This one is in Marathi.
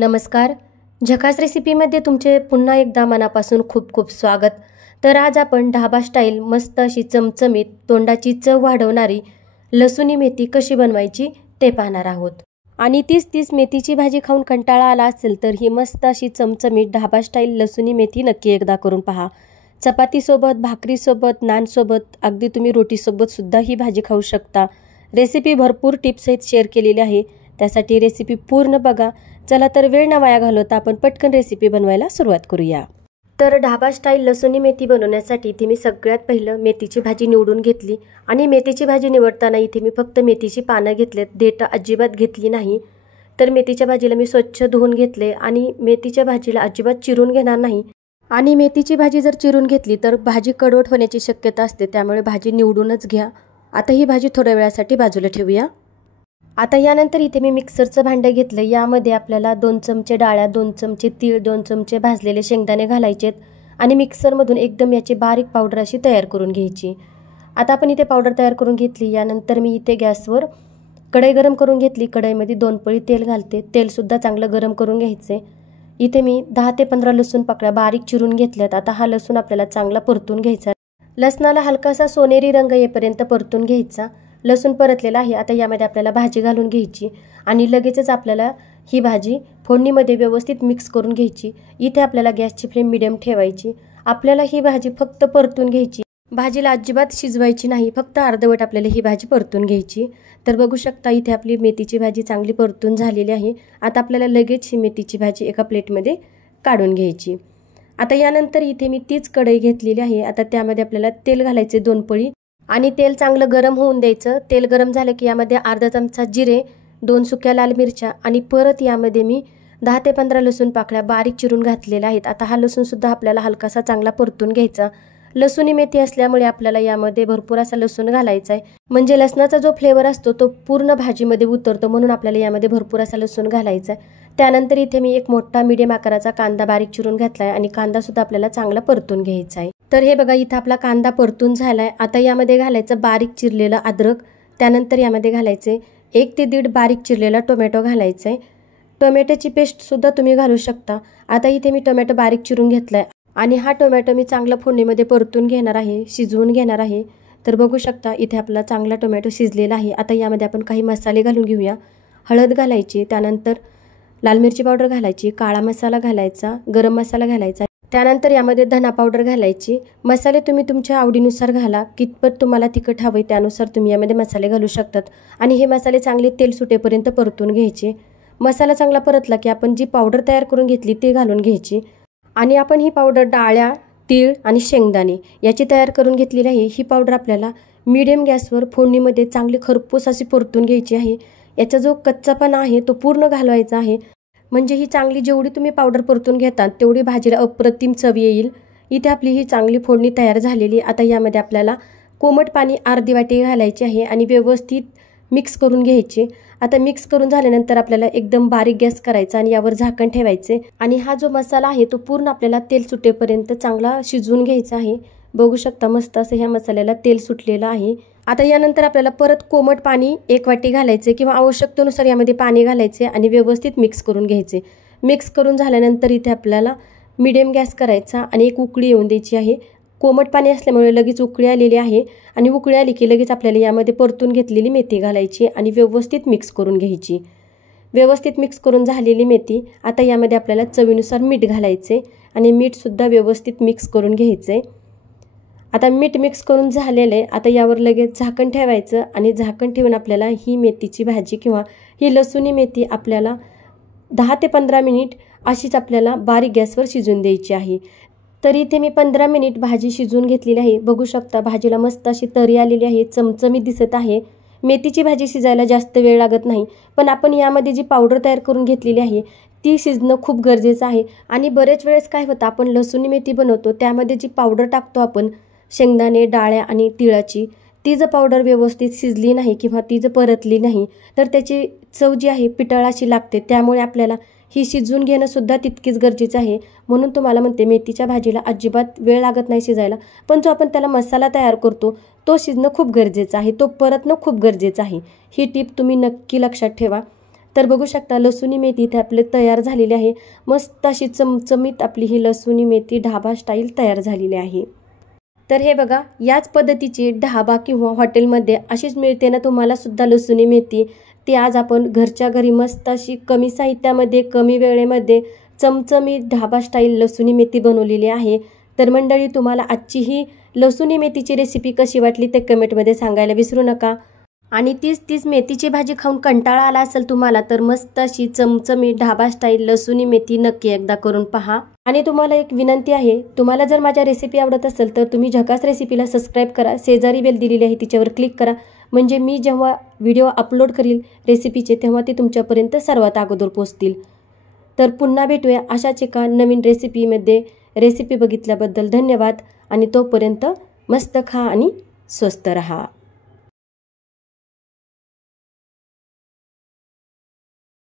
नमस्कार. झकास रेसिपीमध्ये तुमचे पुन्हा एकदा मनापासून खूप खूप स्वागत. तर आज आपण ढाबा स्टाईल मस्त अशी चमचमीत तोंडाची चव वाढवणारी लसुणी मेथी कशी बनवायची ते पाहणार आहोत. आणि तीच मेथीची भाजी खाऊन कंटाळा आला असेल तर ही मस्त अशी चमचमीत ढाबा स्टाईल लसुणी मेथी नक्की एकदा करून पहा. चपातीसोबत, भाकरीसोबत, नानसोबत, अगदी तुम्ही रोटीसोबत सुद्धा ही भाजी खाऊ शकता. रेसिपी भरपूर टिप्ससहित शेअर केलेली आहे, त्यासाठी रेसिपी पूर्ण बघा. चला तर वेळ न वाया घालवता आपण पटकन रेसिपी बनवायला सुरुवात करूया. तर ढाबा स्टाईल लसुणी मेथी बनवण्यासाठी इथे मी सगळ्यात पहिलं मेथीची भाजी निवडून घेतली. आणि मेथीची भाजी निवडताना इथे मी फक्त मेथीची पानं घेतलेत, देठ अजिबात घेतली नाही. तर मेथीच्या भाजीला मी स्वच्छ धुवून घेतले आणि मेथीच्या भाजीला अजिबात चिरून घेणार नाही. आणि मेथीची भाजी जर चिरून घेतली तर भाजी कडवट होण्याची शक्यता असते, त्यामुळे भाजी निवडूनच घ्या. आता ही भाजी थोड्या वेळासाठी बाजूला ठेवूया. आता यानंतर इथे मी मिक्सरचं भांडं घेतलं. यामध्ये आपल्याला 2 चमचे डाळ्या, 2 चमचे तीळ, 2 चमचे भाजलेले शेंगदाणे घालायचेत आणि मिक्सरमधून एकदम याची बारीक पावडर अशी तयार करून घ्यायची. आता आपण इथे पावडर तयार करून घेतली. यानंतर मी इथे गॅसवर कढई गरम करून घेतली. कढईमध्ये 2 पळी तेल घालते. तेलसुद्धा चांगलं गरम करून घ्यायचे. इथे मी 10 ते 15 लसूण पाकळ्या बारीक चिरून घेतल्यात. आता हा लसूण आपल्याला चांगला परतून घ्यायचा. लसणाला हलकासा सोनेरी रंग येईपर्यंत परतून घ्यायचा. लसूण परतलेला आहे. आता यामध्ये आपल्याला भाजी घालून घ्यायची आणि लगेचच आपल्याला ही भाजी फोडणीमध्ये व्यवस्थित मिक्स करून घ्यायची. इथे आपल्याला गॅसची फ्लेम मीडियम ठेवायची. आपल्याला ही भाजी फक्त परतून घ्यायची. भाजीला अजिबात शिजवायची नाही, फक्त अर्धवट आपल्याला ही भाजी परतून घ्यायची. तर बघू शकता इथे आपली मेथीची भाजी चांगली परतून झालेली आहे. आता आपल्याला लगेच ही मेथीची भाजी एका प्लेटमध्ये काढून घ्यायची. आता यानंतर इथे मी तीच कढई घेतलेली आहे. आता त्यामध्ये आपल्याला तेल घालायचे 2 पळी आणि तेल चांगलं गरम होऊन द्यायचं. तेल गरम झालं की यामध्ये अर्धा चमचा जिरे, 2 सुक्या लाल मिरच्या आणि परत यामध्ये मी 10 ते 15 लसूण पाकळ्या बारीक चिरून घातलेल्या आहेत. आता हा लसूण सुद्धा आपल्याला हलकासा चांगला परतून घ्यायचा. लसुणी मेथी असल्यामुळे आपल्याला यामध्ये भरपूर असा लसूण घालायचा आहे, म्हणजे लसणाचा जो फ्लेवर असतो तो पूर्ण भाजीमध्ये उतरतो, म्हणून आपल्याला यामध्ये भरपूर असा लसूण घालायचा आहे. त्यानंतर इथे मी एक मोठा मीडियम आकाराचा कांदा बारीक चिरून घातलाय आणि कांदा सुद्धा आपल्याला चांगला परतून घ्यायचा आहे. तर हे बघा इथं आपला कांदा परतून झालाय. आता यामध्ये घालायचं बारीक चिरलेलं अद्रक. त्यानंतर यामध्ये घालायचे 1 ते 1.5 बारीक चिरलेला टोमॅटो घालायचा आहे. टोमॅटोची पेस्ट सुद्धा तुम्ही घालू शकता. आता इथे मी टोमॅटो बारीक चिरून घेतलाय आणि हा टोमॅटो मी चांगला फोडणीमध्ये परतून घेणार आहे, शिजवून घेणार आहे. तर बघू शकता इथे आपला चांगला टोमॅटो शिजलेला आहे. आता यामध्ये आपण काही मसाले घालून घेऊया. हळद घालायची, त्यानंतर लाल मिरची पावडर घालायची, काळा मसाला घालायचा, गरम मसाला घालायचा, त्यानंतर यामध्ये धना पावडर घालायची. मसाले तुम्ही तुमच्या आवडीनुसार घाला. कितपत तुम्हाला तिखट हवंय त्यानुसार तुम्ही यामध्ये मसाले घालू शकतात. आणि हे मसाले चांगले तेल सुटेपर्यंत परतून घ्यायचे. मसाला चांगला परतला की आपण जी पावडर तयार करून घेतली ती घालून घ्यायची. आणि आपण ही पावडर डाळ्या, तीळ आणि शेंगदाणे याची तयार करून घेतलेली आहे. ही पावडर आपल्याला मीडियम गॅसवर फोडणीमध्ये चांगली खरपूस अशी परतून घ्यायची आहे. याचा जो कच्चापणा आहे तो पूर्ण घालवायचा आहे, म्हणजे ही चांगली जेवढी तुम्ही पावडर परतून घेतात तेवढी भाजीला अप्रतिम चव येईल. इथे आपली ही चांगली फोडणी तयार झालेली. आता यामध्ये आपल्याला कोमट पाणी अर्धी वाटी घालायचे आहे आणि व्यवस्थित मिक्स करून घ्यायचे. आता मिक्स करून झाल्यानंतर आपल्याला एकदम बारीक गॅस करायचा आणि यावर झाकण ठेवायचे. आणि हा जो मसाला आहे तो पूर्ण आपल्याला तेल सुटेपर्यंत चांगला शिजवून घ्यायचा आहे. बघू शकता मस्त असं ह्या मसाल्याला तेल सुटलेलं आहे. आता यानंतर आपल्याला परत कोमट पाणी 1 वाटी घालायचे किंवा आवश्यकतेनुसार यामध्ये पाणी घालायचे आणि व्यवस्थित मिक्स करून घ्यायचे. मिक्स करून झाल्यानंतर इथे आपल्याला मीडियम गॅस करायचा आणि एक उकळी येऊन द्यायची आहे. कोमट पाणी असल्यामुळे लगेच उकळी आलेली आहे आणि उकळी आली की लगेच आपल्याला यामध्ये परतून घेतलेली मेथी घालायची आणि व्यवस्थित मिक्स करून घ्यायची. व्यवस्थित मिक्स करून झालेली मेथी आता यामध्ये आपल्याला चवीनुसार मीठ घालायचे आणि मीठसुद्धा व्यवस्थित मिक्स करून घ्यायचे. आता मीठ मिक्स करून झालेलं आहे. आता यावर लगेच झाकण ठेवायचं आणि झाकण ठेवून आपल्याला ही मेथीची भाजी किंवा ही लसुणी मेथी आपल्याला 10 ते 15 मिनिट अशीच आपल्याला बारीक गॅसवर शिजवून द्यायची आहे. तर इथे मी 15 मिनिट भाजी शिजवून घेतलेली आहे. बघू शकता भाजीला मस्त अशी तरी आलेली आहे, चमचमीत दिसत आहे. मेथीची भाजी शिजायला जास्त वेळ लागत नाही, पण आपण यामध्ये जी पावडर तयार करून घेतलेली आहे ती शिजणं खूप गरजेचं आहे. आणि बरेच वेळेस काय होतं, आपण लसुणी मेथी बनवतो त्यामध्ये जी पावडर टाकतो आपण शेंगदाणे, डाळ्या आणि तिळाची, ती जर पावडर व्यवस्थित शिजली नाही किंवा ती जर परतली नाही तर त्याची चव जी आहे पितळाशी लागते. त्यामुळे आपल्याला ही शिजवून घेणं सुद्धा तितकीच गरजेचं आहे. म्हणून तुम्हाला म्हणते मेथीच्या भाजीला अजिबात वेळ लागत नाही शिजायला, पण जो आपण त्याला मसाला तयार करतो तो शिजणं खूप गरजेचं आहे, तो परतणं खूप गरजेचं आहे. ही टीप तुम्ही नक्की लक्षात ठेवा. तर बघू शकता लसूणी मेथी इथे आपली तयार झालेली आहे। मस्त अशी चमचमीत आपली ही लसूणी मेथी ढाबा स्टाईल तयार झालेली आहे। तर हे बघा, याच पद्धतीची ढाबा किंवा हॉटेलमध्ये अशीच मिळते ना तुम्हाला सुद्धा लसूणी मेथी, ती आज आपण घरच्या घरी मस्त अशी कमी साहित्यामध्ये कमी वेळेमध्ये चमचमीत ढाबा स्टाईल लसूणी मेथी बनवलेली आहे। तर मंडळी, तुम्हाला आजची ही लसूणी मेथीची रेसिपी कशी वाटली ते कमेंटमध्ये सांगायला विसरू नका। आणि तीच मेथीची भाजी खाऊन कंटाळा आला असेल तुम्हाला तर मस्त अशी चमचमीत ढाबा स्टाईल लसूणी मेथी नक्की एकदा करून पहा। आणि तुम्हाला एक विनंती आहे, तुम्हाला जर माझ्या रेसिपी आवडत असेल तर तुम्ही झकास रेसिपीला सबस्क्राईब करा, शेजारी बेल दिलेली आहे तिच्यावर क्लिक करा, म्हणजे मी जेव्हा व्हिडिओ अपलोड करील रेसिपीचे तेव्हा ते तुमच्यापर्यंत सर्वात अगोदर पोहोचतील। तर पुन्हा भेटूया अशाच एका नवीन रेसिपीमध्ये। रेसिपी बघितल्याबद्दल धन्यवाद आणि तोपर्यंत मस्त खा आणि स्वस्त रहा।